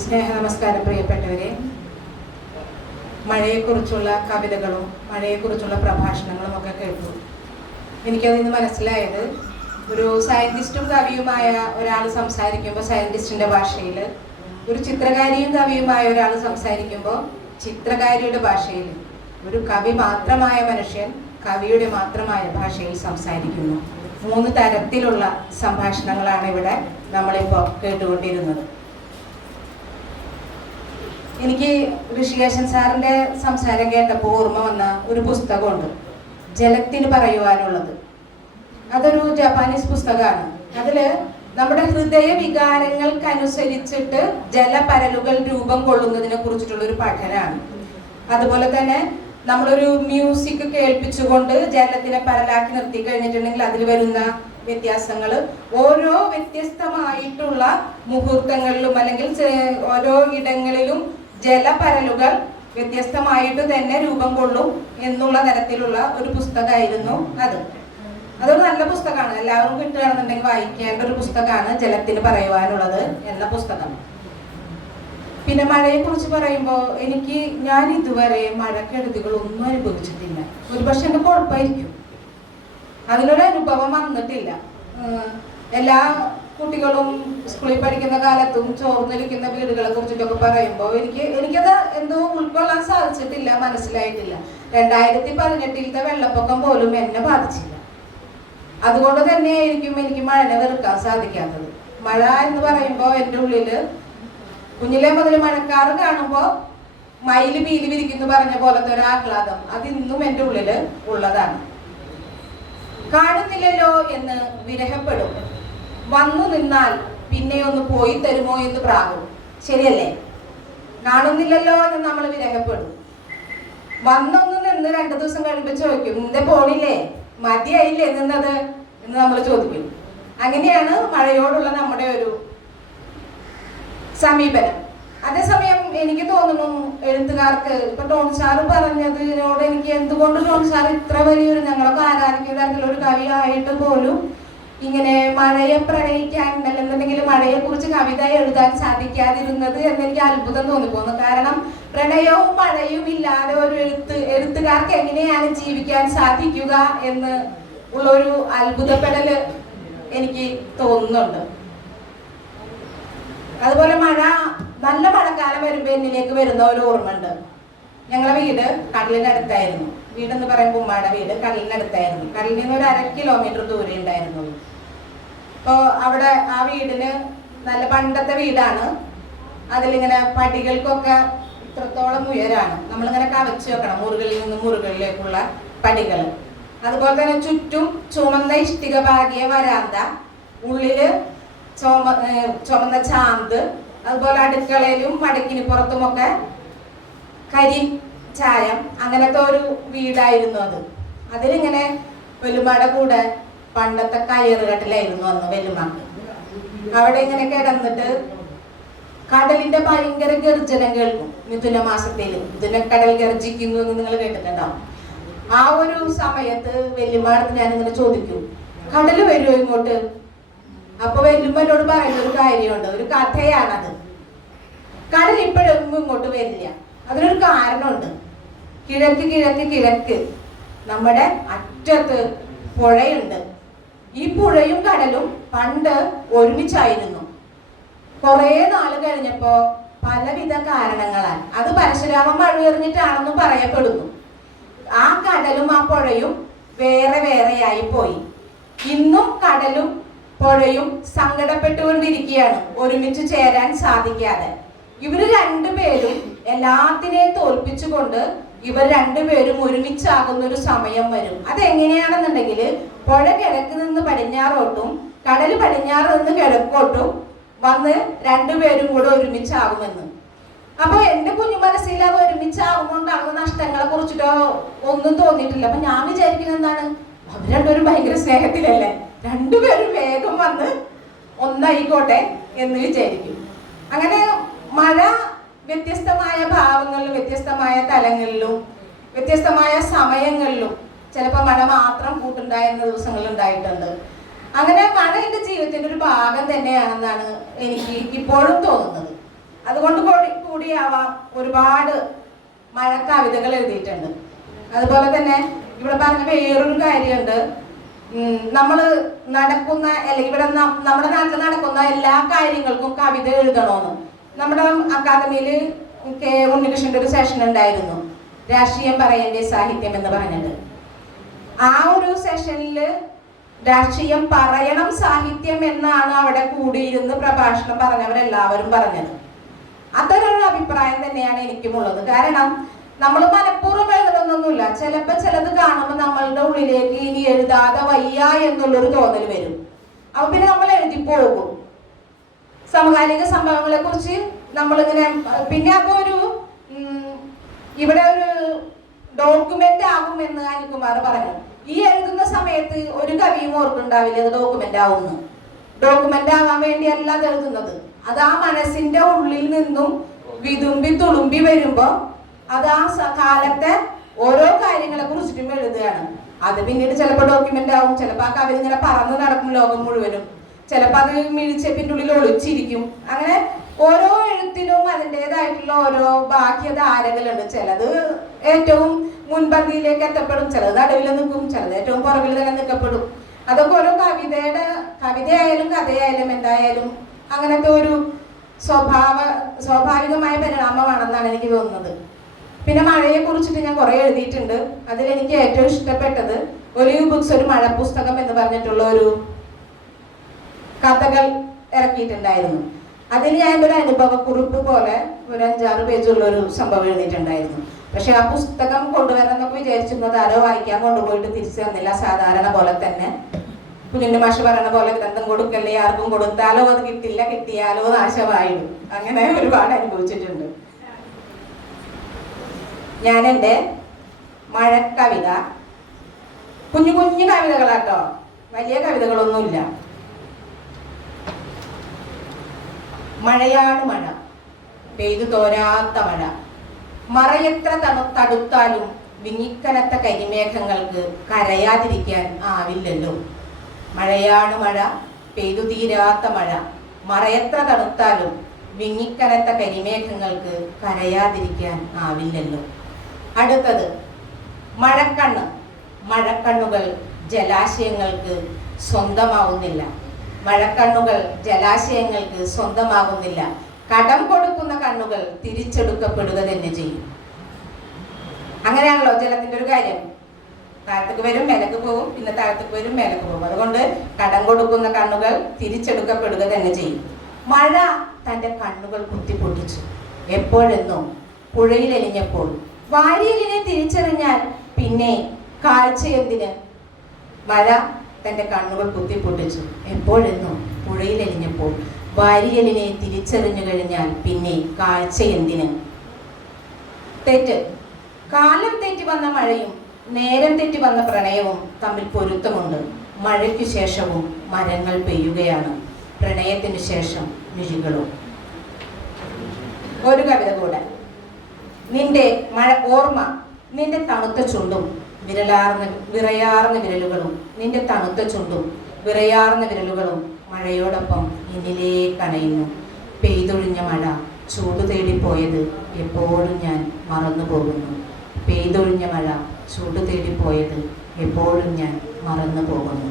സ്നേഹ നമസ്കാരം പ്രിയപ്പെട്ടവരെ മഴയെക്കുറിച്ചുള്ള കവിതകളും മഴയെക്കുറിച്ചുള്ള പ്രഭാഷണങ്ങളും ഒക്കെ കേട്ടു. എനിക്കത് ഇന്ന് മനസ്സിലായത് ഒരു സയന്റിസ്റ്റും കവിയുമായ ഒരാൾ സംസാരിക്കുമ്പോൾ സയന്റിസ്റ്റിന്റെ ഭാഷയിൽ ഒരു ചിത്രകാരിയും കവിയുമായ ഒരാൾ സംസാരിക്കുമ്പോൾ ചിത്രകാരിയുടെ ഭാഷയിൽ ഒരു കവി മാത്രമായ മനുഷ്യൻ കവിയുടെ മാത്രമായ ഭാഷയിൽ സംസാരിക്കുന്നു. മൂന്ന് തരത്തിലുള്ള സംഭാഷണങ്ങളാണ് ഇവിടെ നമ്മളിപ്പോൾ കേട്ടുകൊണ്ടിരുന്നത്. എനിക്ക് ഋഷികേശൻ സാറിന്റെ സംസാരം കേട്ടപ്പോൾ ഓർമ്മ വന്ന ഒരു പുസ്തകമുണ്ട്. ജലത്തിന് പറയുവാനുള്ളത്. അതൊരു ജപ്പാനീസ് പുസ്തകമാണ്. അതിൽ നമ്മുടെ ഹൃദയ വികാരങ്ങൾക്കനുസരിച്ചിട്ട് ജലപരലുകൾ രൂപം കൊള്ളുന്നതിനെ കുറിച്ചിട്ടുള്ള ഒരു പഠനമാണ്. അതുപോലെ തന്നെ നമ്മളൊരു മ്യൂസിക് കേൾപ്പിച്ചുകൊണ്ട് ജലത്തിനെ പരലാക്കി നിർത്തി കഴിഞ്ഞിട്ടുണ്ടെങ്കിൽ അതിൽ വരുന്ന വ്യത്യാസങ്ങൾ ഓരോ വ്യത്യസ്തമായിട്ടുള്ള മുഹൂർത്തങ്ങളിലും അല്ലെങ്കിൽ ഓരോ ഇടങ്ങളിലും ജലപരലുകൾ വ്യത്യസ്തമായിട്ട് തന്നെ രൂപം കൊള്ളും എന്നുള്ള തരത്തിലുള്ള ഒരു പുസ്തകമായിരുന്നു അത്. അതൊരു നല്ല പുസ്തകമാണ്. എല്ലാവരും കിട്ടുകയാണെന്നുണ്ടെങ്കിൽ വായിക്കേണ്ട ഒരു പുസ്തകമാണ് ജലത്തിന് പറയുവാനുള്ളത് എന്ന പുസ്തകം. പിന്നെ മഴയെ കുറിച്ച് പറയുമ്പോൾ എനിക്ക് ഞാൻ ഇതുവരെ മഴക്കെടുതികൾ ഒന്നും അനുഭവിച്ചിട്ടില്ല. ഒരുപക്ഷെ എന്റെ കുഴപ്പമായിരിക്കും അതിനൊരു അനുഭവം വന്നിട്ടില്ല. എല്ലാ കുട്ടികളും സ്കൂളിൽ പഠിക്കുന്ന കാലത്തും ചോർന്നിരിക്കുന്ന വീടുകളെ കുറിച്ചിട്ടൊക്കെ പറയുമ്പോൾ എനിക്ക് എനിക്കത് എന്തോ ഉൾക്കൊള്ളാൻ സാധിച്ചിട്ടില്ല മനസ്സിലായിട്ടില്ല. രണ്ടായിരത്തി പതിനെട്ടിലത്തെ വെള്ളപ്പൊക്കം പോലും എന്നെ ബാധിച്ചില്ല. അതുകൊണ്ട് തന്നെയായിരിക്കും എനിക്ക് മഴനെ വെറുക്കാൻ സാധിക്കാത്തത്. മഴ എന്ന് പറയുമ്പോൾ എന്റെ ഉള്ളിൽ കുഞ്ഞിലെ മുതൽ മഴക്കാറ് കാണുമ്പോൾ മയിൽ പീലി വിരിക്കുന്നു പറഞ്ഞ പോലത്തെ ഒരു ആഹ്ലാദം അത് ഇന്നും എന്റെ ഉള്ളിൽ ഉള്ളതാണ്. കാണുന്നില്ലല്ലോ എന്ന് വിരഹപ്പെടും. വന്നു നിന്നാൽ പിന്നെ ഒന്ന് പോയി തരുമോ എന്ന് പ്രാകും ശരിയല്ലേ? കാണുന്നില്ലല്ലോ എന്ന് നമ്മൾ വിരഹപ്പെടും. വന്നൊന്ന് നിന്ന് രണ്ടു ദിവസം കഴിയുമ്പോൾ ചോദിക്കും നിന്റെ പോണില്ലേ? മതിയായില്ലേ നിന്നത്? എന്ന് നമ്മൾ ചോദിക്കും. അങ്ങനെയാണ് മഴയോടുള്ള നമ്മുടെ ഒരു സമീപനം. അതേസമയം എനിക്ക് തോന്നുന്നു എഴുത്തുകാർക്ക് ഇപ്പൊ ടോൺ സാറ് പറഞ്ഞതിനോട് എനിക്ക് എന്തുകൊണ്ട് ടോൺ സാർ ഇത്ര വലിയൊരു ഞങ്ങളൊക്കെ ആരാധിക്കുന്ന തരത്തിലൊരു കവിയായിട്ട് പോലും ഇങ്ങനെ മഴയെ പ്രണയിക്കാൻ അല്ലെന്നുണ്ടെങ്കിൽ മഴയെ കുറിച്ച് കവിത എഴുതാൻ സാധിക്കാതിരുന്നത് എന്നെനിക്ക് അത്ഭുതം തോന്നിപ്പോന്നു കാരണം പ്രണയവും മഴയും ഇല്ലാതെ ഒരു എഴുത്ത് എഴുത്തുകാർക്ക് എങ്ങനെയാണ് ജീവിക്കാൻ സാധിക്കുക എന്ന് ഉള്ളൊരു അത്ഭുതപ്പെടൽ എനിക്ക് തോന്നുന്നുണ്ട്. അതുപോലെ മഴ നല്ല മഴക്കാലം വരുമ്പോ എന്നിലേക്ക് വരുന്ന ഒരു ഓർമ്മയുണ്ട്. ഞങ്ങളെ വീട് കടലിനടുത്തായിരുന്നു വീടെന്ന് പറയുമ്പോൾ ഉമ്മയുടെ വീട് കടലിനടുത്തായിരുന്നു കടലിൽ നിന്ന് ഒരു അര കിലോമീറ്റർ ദൂരെ ഉണ്ടായിരുന്നു. അപ്പോൾ അവിടെ ആ വീടിന് നല്ല പണ്ടത്തെ വീടാണ്. അതിലിങ്ങനെ പടികൾക്കൊക്കെ ഇത്രത്തോളം ഉയരാണ്. നമ്മളിങ്ങനെ കവച്ച് വെക്കണം മുറികളിൽ നിന്ന് മുറികളിലേക്കുള്ള പടികൾ. അതുപോലെ തന്നെ ചുറ്റും ചുമന്ന ഇഷ്ടിക ഭാഗ്യ വരാന്ത ഉള്ളിൽ ചുമ ചുമന്ന ചാന്ത് അതുപോലെ അടുക്കളയിലും പടക്കിന് പുറത്തുമൊക്കെ കരി ചായം അങ്ങനത്തെ ഒരു വീടായിരുന്നു അത്. അതിലിങ്ങനെ വെല്ലുമ്മയുടെ കൂടെ പണ്ടത്തെ കയറുകട്ടിലായിരുന്നു അന്ന് വെല്ലുമ്മക്ക് അവിടെ ഇങ്ങനെ കിടന്നിട്ട് കടലിന്റെ ഭയങ്കര ഗർജനം കേൾക്കും മിഥുന മാസത്തിൽ മിഥുന കടൽ ഗർജിക്കുന്നു എന്ന് നിങ്ങൾ കേട്ടിട്ടുണ്ടാവും ആ ഒരു സമയത്ത് വെല്ലുമാടത്ത് ഞാൻ ഇങ്ങനെ ചോദിക്കും കടൽ വരുമോ ഇങ്ങോട്ട്? അപ്പൊ വെല്ലുമ്മനോട് പറയുന്ന ഒരു കാര്യമുണ്ട് ഒരു കഥയാണത്. കടൽ ഇപ്പോഴൊന്നും ഇങ്ങോട്ട് വരില്ല. അതിനൊരു കാരണമുണ്ട്. കിഴക്ക് കിഴക്ക് കിഴക്ക്. നമ്മുടെ അറ്റത്ത് പുഴയുണ്ട്. ഈ പുഴയും കടലും പണ്ട് ഒരുമിച്ചായിരുന്നു. കുറേ നാൾ കഴിഞ്ഞപ്പോ പലവിധ കാരണങ്ങളാൽ. അത് പരശുരാമൻ മഴ എറിഞ്ഞിട്ടാണെന്നും പറയപ്പെടുന്നു. ആ കടലും ആ പുഴയും വേറെ വേറെയായി പോയി. ഇന്നും കടലും പുഴയും സങ്കടപ്പെട്ടുകൊണ്ടിരിക്കുകയാണ്. ഒരുമിച്ച് ചേരാൻ സാധിക്കാതെ. ഇവർ രണ്ടുപേരും എല്ലാത്തിനെയും തോൽപ്പിച്ചുകൊണ്ട് ഇവർ രണ്ടുപേരും ഒരുമിച്ചാകുന്ന ഒരു സമയം വരും. അതെങ്ങനെയാണെന്നുണ്ടെങ്കിൽ പുഴ കിഴക്ക് നിന്ന് പടിഞ്ഞാറോട്ടും കടൽ പടിഞ്ഞാറ് നിന്ന് കിഴക്കോട്ടും വന്ന് രണ്ടുപേരും കൂടെ ഒരുമിച്ചാകുമെന്ന്. അപ്പൊ എന്റെ കുഞ്ഞു മനസ്സിൽ അത് ഒരുമിച്ചാകുമ്പോണ്ടാകുന്ന നഷ്ടങ്ങളെ കുറിച്ചിട്ടോ ഒന്നും തോന്നിയിട്ടില്ല. അപ്പൊ ഞാൻ വിചാരിക്കുന്നത് എന്താണ്? അവർ രണ്ടുപേരും ഭയങ്കര സ്നേഹത്തിലല്ലേ? രണ്ടുപേരും വേഗം വന്ന് ഒന്നായിക്കോട്ടെ എന്ന് വിചാരിക്കും. അങ്ങനെ മഴ വ്യത്യസ്തമായ ഭാവങ്ങളിലും തലങ്ങളിലും വ്യത്യസ്തമായ സമയങ്ങളിലും ചിലപ്പോൾ മഴ മാത്രം കൂട്ടുണ്ടായിരുന്ന ദിവസങ്ങൾ ഉണ്ടായിട്ടുണ്ട്. അങ്ങനെ മഴ എന്റെ ജീവിതത്തിന്റെ ഒരു ഭാഗം തന്നെയാണെന്നാണ് എനിക്ക് ഇപ്പോഴും തോന്നുന്നത്. അതുകൊണ്ട് കൂടിയാവാം ഒരുപാട് മഴ കവിതകൾ എഴുതിയിട്ടുണ്ട്. അതുപോലെ തന്നെ ഇവിടെ പറഞ്ഞ വേറൊരു കാര്യമുണ്ട്. നമ്മൾ നടക്കുന്ന അല്ലെങ്കിൽ ഇവിടെ നമ്മുടെ നാട്ടിൽ നടക്കുന്ന എല്ലാ കാര്യങ്ങൾക്കും കവിത എഴുതണമെന്ന്. നമ്മുടെ അക്കാദമിയിൽ കെ ഉണ്ണികൃഷ്ണന്റെ ഒരു സെഷൻ ഉണ്ടായിരുന്നു. രാഷ്ട്രീയം പറയേണ്ട സാഹിത്യം എന്ന് പറഞ്ഞത്. ആ ഒരു സെഷനിൽ രാഷ്ട്രീയം പറയണം സാഹിത്യം എന്നാണ് അവിടെ കൂടിയിരുന്ന് പ്രഭാഷണം പറഞ്ഞവരെല്ലാവരും പറഞ്ഞത്. അത്തരമൊരു അഭിപ്രായം തന്നെയാണ് എനിക്കുമുള്ളത്. കാരണം നമ്മൾ മനഃപൂർവം എഴുതണമെന്നൊന്നുമില്ല ചിലപ്പോൾ ചിലത് കാണുമ്പോൾ നമ്മളുടെ ഉള്ളിലേക്ക് ഇനി എഴുതാതെ വയ്യ എന്നുള്ളൊരു തോന്നൽ വരും. അപ്പൊ പിന്നെ നമ്മൾ എഴുതി പോകും. സമകാലിക സംഭവങ്ങളെ കുറിച്ച് നമ്മളിങ്ങനെ പിന്നെ അപ്പൊ ഒരു ഇവിടെ ഒരു ഡോക്യുമെന്റ് ആകും എന്ന് അനിൽകുമാർ പറഞ്ഞു. ഈ എഴുതുന്ന സമയത്ത് ഒരു കവിയും ഓർക്കുണ്ടാവില്ല അത് ഡോക്യുമെന്റ് ആവുന്നു ഡോക്യുമെന്റ് ആവാൻ വേണ്ടിയല്ല അത് എഴുതുന്നത്. അത് ആ മനസ്സിന്റെ ഉള്ളിൽ നിന്നും വിതുമ്പി തുളുമ്പി വരുമ്പോ അത് ആ കാലത്തെ ഓരോ കാര്യങ്ങളെ കുറിച്ചിട്ടും എഴുതുകയാണ്. അത് പിന്നീട് ചിലപ്പോൾ ഡോക്യുമെന്റ് ആവും. ചിലപ്പോൾ ആ കവിത ഇങ്ങനെ പറന്ന് നടക്കും ലോകം മുഴുവനും. ചിലപ്പോൾ അത് മിഴിച്ചപ്പിന്റെ ഉള്ളിൽ ഒളിച്ചിരിക്കും. അങ്ങനെ ഓരോ എഴുത്തിനും അതിന്റെതായിട്ടുള്ള ഓരോ ബാഹ്യധാരകളുണ്ട്. ചിലത് ഏറ്റവും മുൻപന്തിയിലേക്ക് എത്തപ്പെടും ചിലത് അടവിൽ നിൽക്കും ചിലത് ഏറ്റവും പുറകിൽ തന്നെ നിൽക്കപ്പെടും. അതൊക്കെ ഓരോ കവിതയുടെ കവിതയായാലും കഥയായാലും എന്തായാലും അങ്ങനത്തെ ഒരു സ്വഭാവ സ്വാഭാവികമായ പരിണാമമാണെന്നാണ് എനിക്ക് തോന്നുന്നത്. പിന്നെ മഴയെ കുറിച്ചിട്ട് ഞാൻ കുറെ എഴുതിയിട്ടുണ്ട്. അതിൽ എനിക്ക് ഏറ്റവും ഇഷ്ടപ്പെട്ടത് ഒലിവ് ബുക്സ് ഒരു മഴ പുസ്തകം എന്ന് പറഞ്ഞിട്ടുള്ള ഒരു കഥകൾ ഇറക്കിയിട്ടുണ്ടായിരുന്നു. അതിൽ ഞാൻ ഒരു അനുഭവക്കുറിപ്പ് പോലെ ഒരു അഞ്ചാറ് പേജുള്ള ഒരു സംഭവം എഴുതിയിട്ടുണ്ടായിരുന്നു. പക്ഷെ ആ പുസ്തകം കൊണ്ടുവരണമെന്നൊക്കെ വിചാരിച്ചിരുന്നത് ആരോ വായിക്കാൻ കൊണ്ടുപോയിട്ട് തിരിച്ചു തന്നില്ല. സാധാരണ പോലെ തന്നെ. കുഞ്ഞിന്റെ മാഷ പറയുന്ന പോലെ ഗ്രന്ഥം കൊടുക്കല്ലേ ആർക്കും കൊടുത്താലോ അത് കിട്ടില്ല കിട്ടിയാലോ നാശമായിടും അങ്ങനെ ഒരുപാട് അനുഭവിച്ചിട്ടുണ്ട്. ഞാൻ എന്റെ മഴക്കവിത. കുഞ്ഞു കുഞ്ഞു കവിതകളാട്ടോ. വലിയ കവിതകളൊന്നുമില്ല. മഴയാണ് മഴ. പെയ്തു തോരാത്ത മഴ. മറയെത്ര തണു തടുത്താലും വിങ്ങിക്കനത്ത കരിമേഘങ്ങൾക്ക് കരയാതിരിക്കാൻ ആവില്ലല്ലോ. മഴയാണ് മഴ പെയ്തു തീരാത്ത മഴ. മറയത്ര തണുത്താലും വിങ്ങിക്കനത്ത കരിമേഘങ്ങൾക്ക് കരയാതിരിക്കാൻ ആവില്ലല്ലോ. അടുത്തത് മഴക്കണ്ണ്. മഴക്കണ്ണുകൾ ജലാശയങ്ങൾക്ക് സ്വന്തമാവുന്നില്ല. മഴക്കണ്ണുകൾ ജലാശയങ്ങൾക്ക് സ്വന്തമാകുന്നില്ല. കടം കൊടുക്കുന്ന കണ്ണുകൾ തിരിച്ചെടുക്കപ്പെടുക തന്നെ ചെയ്യും. അങ്ങനെയാണല്ലോ ജലത്തിന്റെ ഒരു കാര്യം. താഴത്തേക്ക് വരും മേലേക്ക് പോകും പിന്നെ താഴത്തേക്ക് വരും മേലേക്ക് പോകും. അതുകൊണ്ട് കടം കൊടുക്കുന്ന കണ്ണുകൾ തിരിച്ചെടുക്കപ്പെടുക തന്നെ ചെയ്യും. മഴ തന്റെ കണ്ണുകൾ കുത്തിപ്പൊട്ടിച്ചു. എപ്പോഴെന്നോ പുഴയിലെലിഞ്ഞപ്പോൾ വാരിയലിനെ തിരിച്ചറിഞ്ഞാൽ പിന്നെ കാഴ്ച എന്തിന് മഴ തന്റെ കണ്ണുകൾ കുത്തിപ്പൊട്ടിച്ചു എപ്പോഴെന്നോ പുഴയിലെലിഞ്ഞപ്പോൾ വാരിയലിനെ തിരിച്ചറിഞ്ഞു കഴിഞ്ഞാൽ പിന്നെ കാഴ്ച എന്തിന്? തെറ്റ്. കാലം തെറ്റി വന്ന മഴയും നേരം തെറ്റി വന്ന പ്രണയവും തമ്മിൽ പൊരുത്തമുണ്ട്. മഴയ്ക്കു ശേഷവും മരങ്ങൾ പെയ്യുകയാണ്. പ്രണയത്തിനു ശേഷം മിഴികളും. ഒരു കവിത കൂടെ. നിന്റെ മഴ ഓർമ്മ നിന്റെ തണുത്ത ചുണ്ടും വിരലാർന്ന വിറയാർന്ന വിരലുകളും നിന്റെ തണുത്ത ചുണ്ടും വിറയാർന്ന വിരലുകളും മഴയോടൊപ്പം എന്നിലേക്ക് അണയുന്നു പെയ്തൊഴിഞ്ഞ മഴ ചൂട് തേടിപ്പോയത് എപ്പോഴും ഞാൻ മറന്നു പോകുന്നു പെയ്തൊഴിഞ്ഞ മഴ ചൂട് തേടിപ്പോയത് എപ്പോഴും ഞാൻ മറന്നു പോകുന്നു.